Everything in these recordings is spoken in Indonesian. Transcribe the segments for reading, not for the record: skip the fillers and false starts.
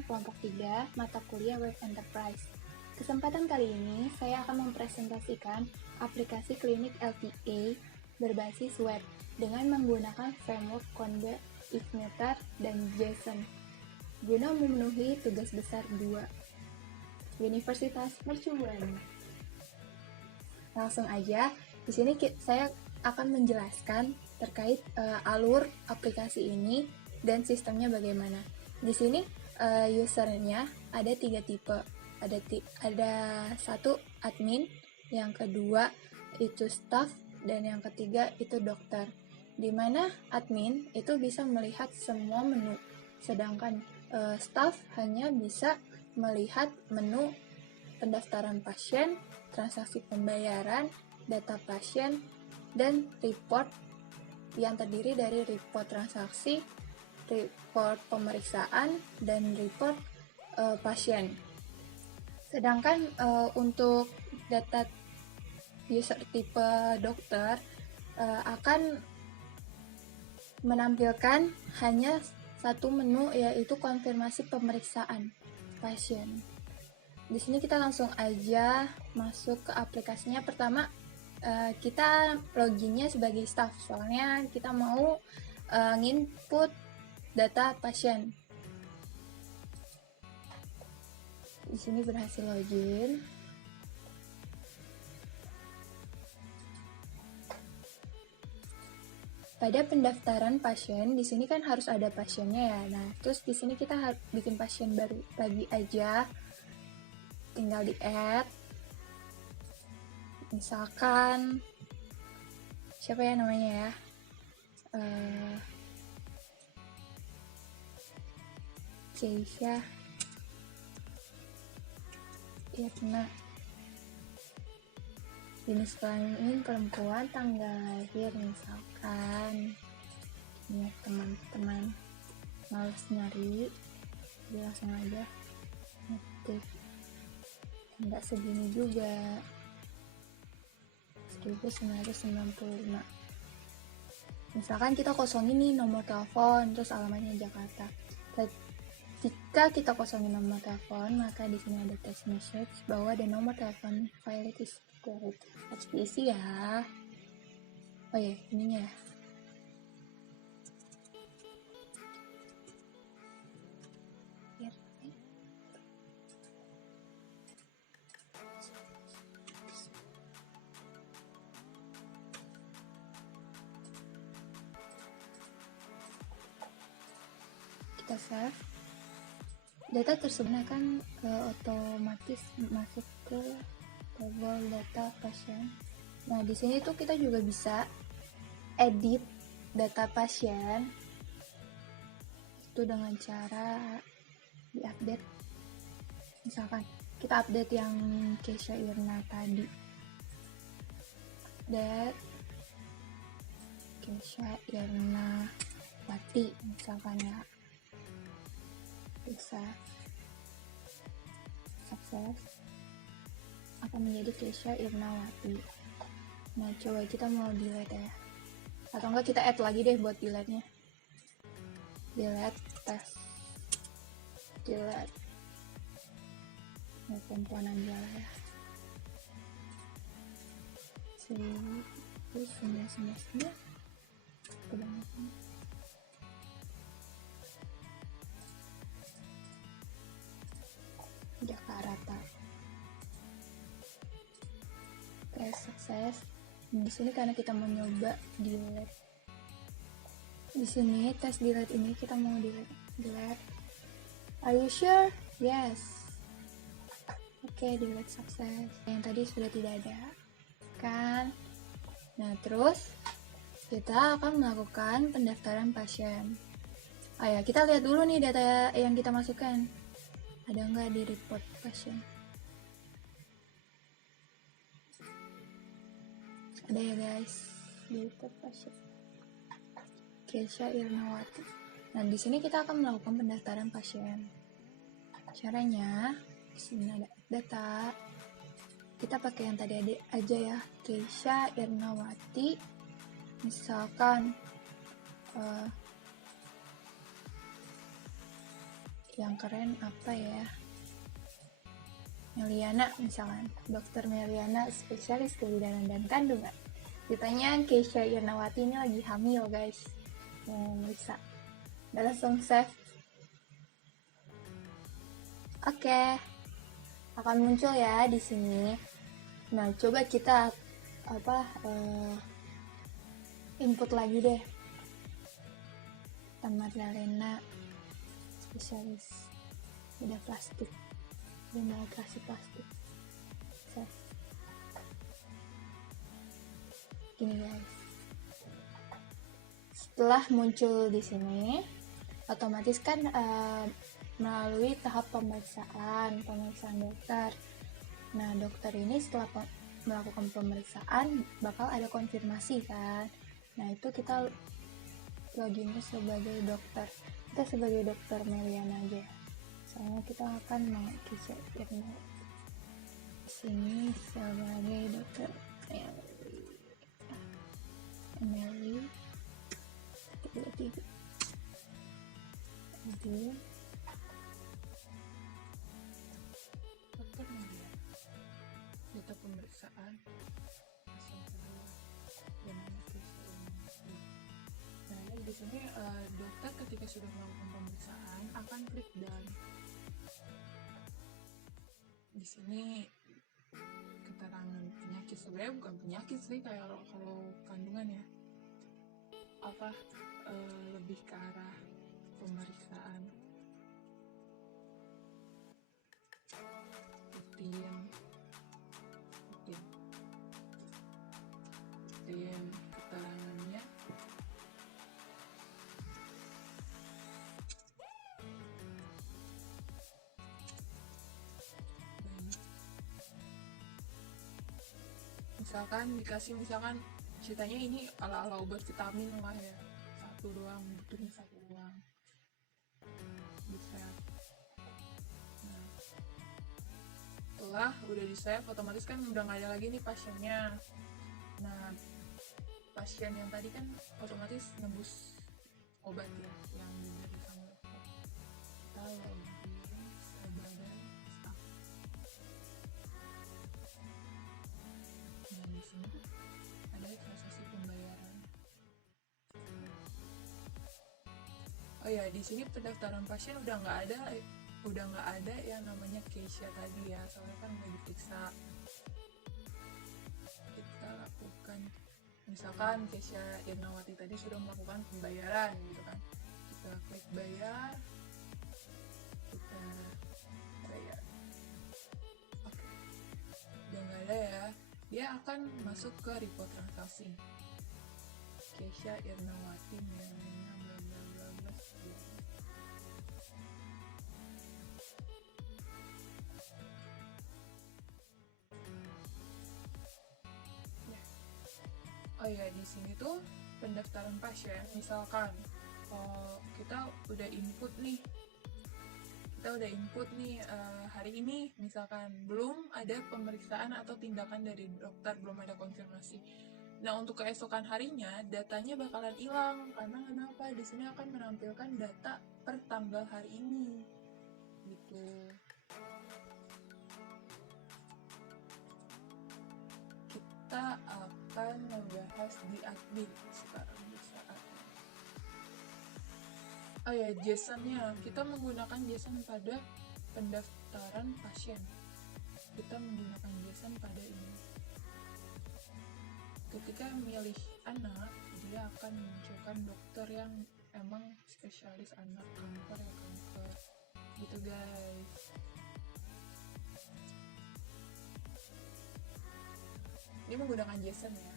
kelompok 3, mata kuliah Web Enterprise. Kesempatan kali ini, saya akan mempresentasikan aplikasi klinik LTA berbasis web dengan menggunakan framework Conda, Igniter, dan JSON guna memenuhi tugas besar 2 Universitas Mercu Buana. Langsung aja, di sini saya akan menjelaskan terkait alur aplikasi ini dan sistemnya bagaimana. Di sini usernya ada 3 tipe. Ada satu admin, yang kedua itu staff, dan yang ketiga itu dokter. Dimana admin itu bisa melihat semua menu, sedangkan staff hanya bisa melihat menu pendaftaran pasien, transaksi pembayaran, data pasien, dan report yang terdiri dari report transaksi, report pemeriksaan, dan report pasien. Sedangkan untuk data user tipe dokter akan menampilkan hanya satu menu, yaitu konfirmasi pemeriksaan pasien. Di sini kita langsung aja masuk ke aplikasinya. Pertama, kita loginnya sebagai staff, soalnya kita mau nginput data pasien. Di sini berhasil login. Pada pendaftaran pasien, di sini kan harus ada pasiennya ya. Nah, terus di sini kita harus bikin pasien baru lagi aja. Tinggal di add. Misalkan siapa ya namanya ya? Keisha. Iya, kena. Jenis kelamin perempuan, tanggal lahir misalkan. Ini teman-teman males nyari, jadi langsung aja ngetik. Enggak segini juga, 1995. Misalkan kita kosongin nih nomor telepon, terus alamatnya Jakarta. Jika kita kosongin nomor telepon, maka di sini ada text message bahwa ada nomor telepon valid is valid. Harus diisi ya. Oh ya, ininya ya. Kita save. Data tersebut akan otomatis masuk ke table data pasien. Nah, di sini tuh kita juga bisa edit data pasien itu dengan cara diupdate. Misalkan kita update yang Keisha Irna tadi, update Keisha Irna Wati misalkan ya, bisa sukses akan menjadi Keisha Irnawati. Nah, coba kita mau delete ya, atau enggak kita add lagi deh buat delete nya. Delete tes, delete. Nah, perempuan Anjala ya, 1999 kebanyakan. Jakarta. Oke, sukses. Di sini karena kita mau nyoba delete. Di sini tes delete ini kita mau delete. Are you sure? Yes. Oke, delete sukses. Yang tadi sudah tidak ada kan. Nah, terus kita akan melakukan pendaftaran pasien. Ayo kita lihat dulu nih data yang kita masukkan. Ada nggak di report pasien? Ada ya guys, di report pasien. Keisha Irnawati. Nah, di sini kita akan melakukan pendaftaran pasien. Caranya, di sini ada data. Kita pakai yang tadi aja ya, Keisha Irnawati. Misalkan yang keren apa ya? Meliana misalkan, Dokter Meliana spesialis kebidanan dan kandungan. Ditanya Keisha Irnawati ini lagi hamil guys, mau meriksa. Udah langsung save. Oke, akan muncul ya di sini. Nah coba kita input lagi deh. Magdalena spesialis bedah plastik, bedah operasi plastik. Gini guys, setelah muncul di sini otomatis kan melalui tahap pemeriksaan dokter. Nah dokter ini setelah melakukan pemeriksaan bakal ada konfirmasi kan. Nah itu kita loginnya sebagai dokter, kita sebagai dokter Meliana aja, soalnya kita akan mengisi sini sebagai dokter Emily 33 jadi dokter Melia, data pemeriksaan asal kedua dan nama Keisha Irnawati. Nah ini di sini dokter ketika sudah melakukan pemeriksaan akan klik dan di sini keterangan penyakit, sebenarnya bukan penyakit sih kayak kalau kandungan ya, lebih ke arah pemeriksaan rutin keterangannya misalkan dikasih ceritanya ini ala-ala obat vitamin lah ya, satu doang, butuhnya satu doang bisa. Nah setelah udah di save otomatis kan udah nggak ada lagi nih pasiennya. Nah pasien yang tadi kan otomatis nembus obat ya yang diberi sama dokter. Kita login sebagai staff. Nah di sini ada transaksi pembayaran. Oh ya di sini pendaftaran pasien udah nggak ada yang namanya Keisha tadi ya, soalnya kan udah diperiksa. Kita lakukan misalkan Keisha Irnawati tadi sudah melakukan pembayaran gitu kan, kita klik bayar, kita bayar. Oke, udah nggak ada ya, dia akan masuk ke report transaksi Keisha Irnawati Melina bla bla bla bla. Oh ya di sini tuh pendaftaran pasien, misalkan kita udah input nih hari ini misalkan belum ada pemeriksaan atau tindakan dari dokter, belum ada konfirmasi. Nah untuk keesokan harinya datanya bakalan hilang karena kenapa? Di sini akan menampilkan data per tanggal hari ini gitu. Kita akan membahas di admin sekarang di saat ini. Oh ya, JSON-nya kita menggunakan JSON pada pendaftaran pasien. Kita menggunakan JSON pada ini. Ketika milih anak, dia akan munculkan dokter yang emang spesialis anak, kanker ya kanker gitu guys. Ini menggunakan JSON ya.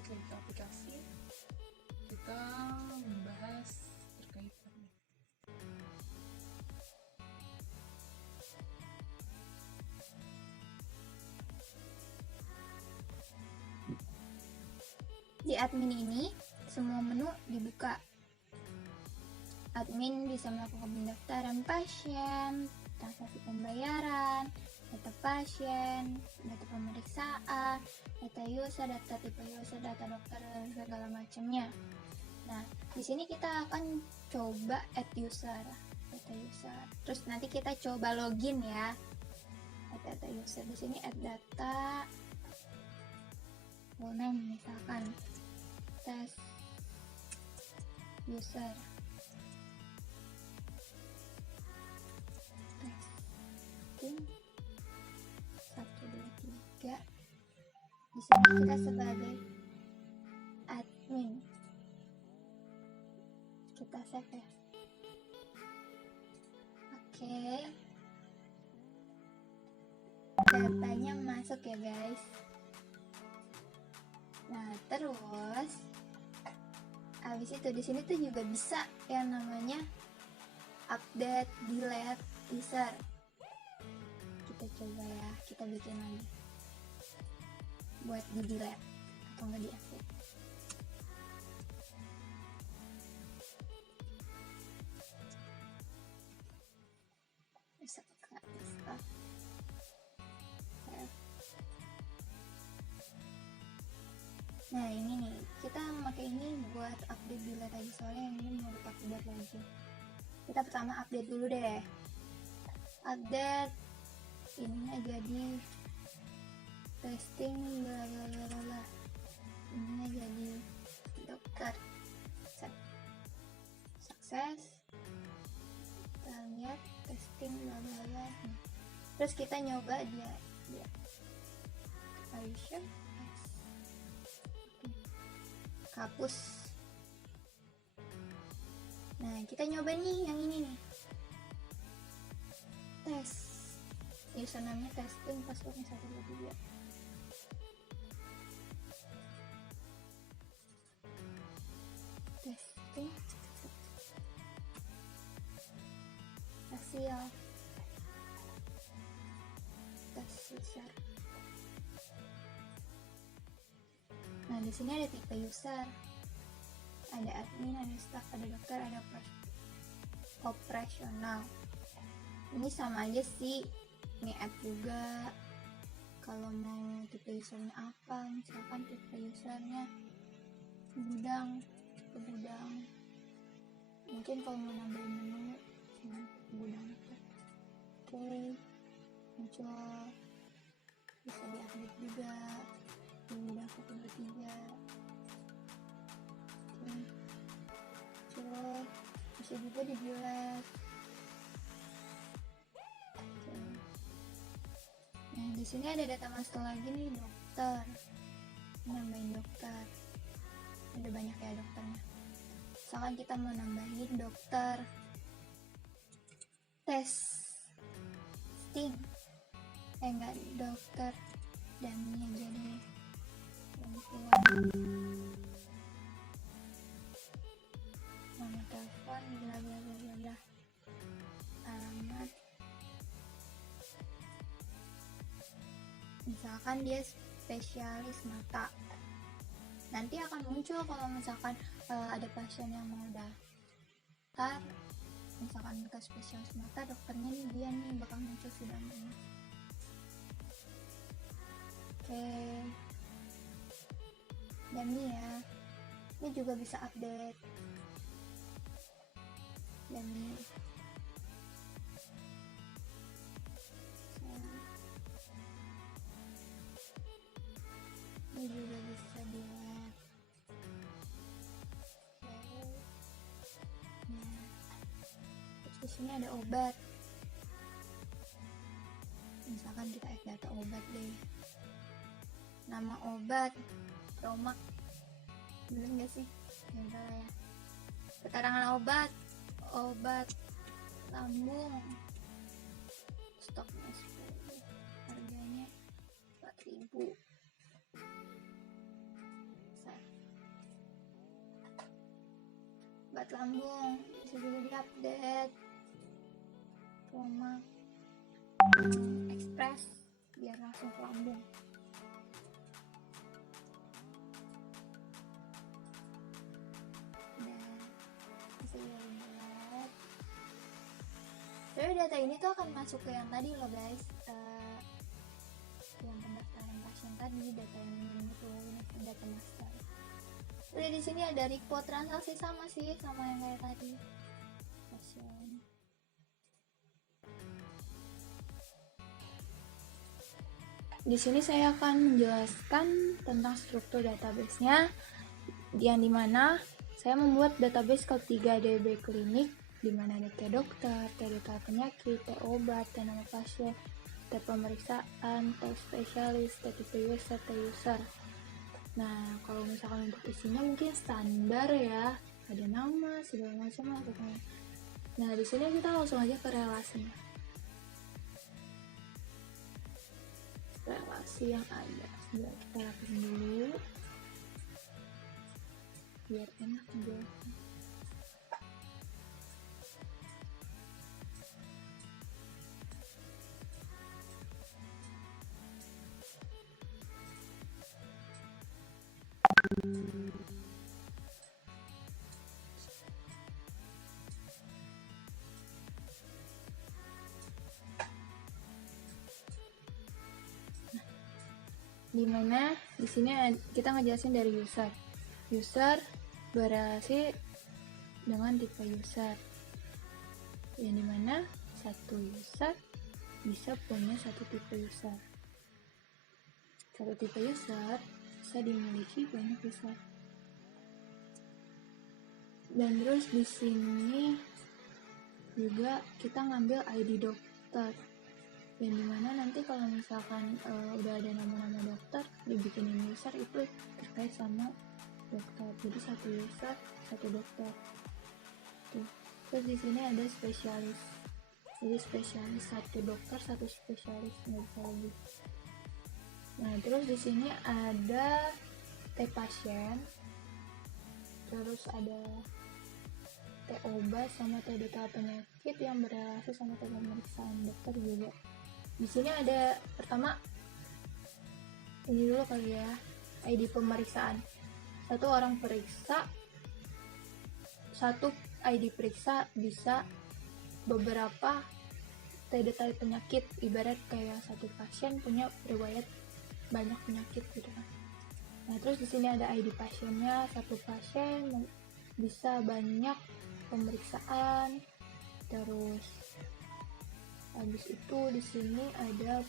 Klik aplikasi, kita membahas terkait ini. Di admin ini semua menu dibuka. Admin bisa melakukan pendaftaran pasien, transaksi pembayaran, data pasien, data pemeriksaan, data user, data tipe user, data dokter, dan segala macamnya. Nah, di sini kita akan coba add user, data user. Terus nanti kita coba login ya. Add data user di sini add data full name misalkan tes user. Testing 1 2 3. Di sini kita sebagai admin. Kita save ya. Oke. Datanya masuk ya guys. Nah, terus habis itu di sini tuh juga bisa yang namanya update, delete, user. Kita coba ya, kita bikin lagi buat di delete atau nggak di update. Bisa buka desktop. Nah ini nih, kita pakai ini buat update delete aja, soalnya yang ini mau update lagi. Kita pertama update dulu deh. Update ininya jadi testing bla bla bla bla. Ininya jadi dokter. Sukses. Kita lihat testing bla bla bla. Terus kita nyoba dia. Are you sure? Yes. Hapus. Nah, kita nyoba nih yang ini nih. Tes. Username-nya testing, passwordnya 123. Testing. Hasil. Tes user. Nah, di sini ada tipe user. Ada admin, ada staff, ada dokter, ada operasional. Ini sama aja sih, ini add juga. Kalau mau tipe usernya apa, misalkan tipe usernya gudang, ke gudang. Mungkin kalau mau nambahin menu, cuman gudang itu. Oke, muncul, bisa diupdate juga. Gudang 123. Oke, bisa juga di delete. Nah, di sini ada data master lagi nih, dokter. Nambahin dokter. Ada banyak ya dokternya. Misalkan kita mau nambahin dokter testing. Enggak, dokter dummy aja deh. Nama telepon, bla bla bla bla bla. Alamat. Misalkan dia spesialis mata, nanti akan muncul kalau misalkan ada pasien yang mau daftar, misalkan ke spesialis mata, dokternya nih dia nih bakal muncul sudah ini. Oke, dan nih ya, ini juga bisa update. Dan nih ini juga bisa dilihat. Nah, terus di sini ada obat. Misalkan kita add data obat deh. Nama obat, Promax. Bener nggak sih? Ya udah lah ya. Keterangan obat, obat lambung. Stoknya 10. Harganya 4.000. Obat lambung bisa juga diupdate. Promax Express biar langsung ke lambung. Nah, bisa dilihat. Jadi data ini tuh akan masuk ke yang tadi loh guys, yang pendaftaran pasien tadi, data yang mengirim itu data master. Udah di sini ada report transaksi, sama sih sama yang kayak tadi pasien. Di sini saya akan menjelaskan tentang struktur database-nya, yang dimana saya membuat database ketiga DB klinik, dimana ada T dokter, T data penyakit, T obat, T nama pasien, T pemeriksaan, T spesialis, T tipe user, T user. Nah, kalau misalkan untuk isinya mungkin standar ya, ada nama segala macam lah pokoknya. Nah, di sini kita langsung aja ke relasinya. Relasi yang ada, sebentar kita rapiin dulu biar enak menjelaskan. Dimana di sini kita ngejelasin dari user. User berrelasi dengan tipe user, yang dimana satu user bisa punya satu tipe user. Satu tipe user bisa dimiliki banyak user. Dan terus di sini juga kita ngambil ID dokter, yang dimana nanti kalau misalkan udah ada nama-nama dokter dibikinin user itu terkait sama dokter, jadi satu user satu dokter tuh. Terus di sini ada spesialis, jadi spesialis satu dokter satu spesialis, nggak bisa lebih. Nah terus di sini ada T pasien, terus ada T obat sama T data penyakit yang berrelasi sama T pemeriksaan dokter juga. Di sini ada pertama ini dulu kali ya, ID pemeriksaan. Satu orang periksa, satu ID periksa bisa beberapa T data penyakit, ibarat kayak satu pasien punya riwayat banyak penyakit gitu kan. Nah terus di sini ada ID pasiennya, satu pasien bisa banyak pemeriksaan. Terus habis itu di sini ada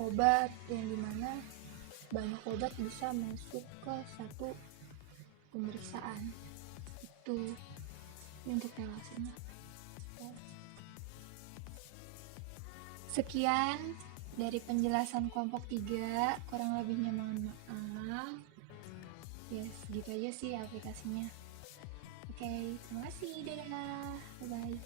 obat, yang dimana banyak obat bisa masuk ke satu pemeriksaan. Itu ini untuk relasinya. Sekian dari penjelasan kelompok 3, kurang lebihnya mohon maaf. Yes, gitu aja sih aplikasinya. Oke, terima kasih, dadah, bye bye.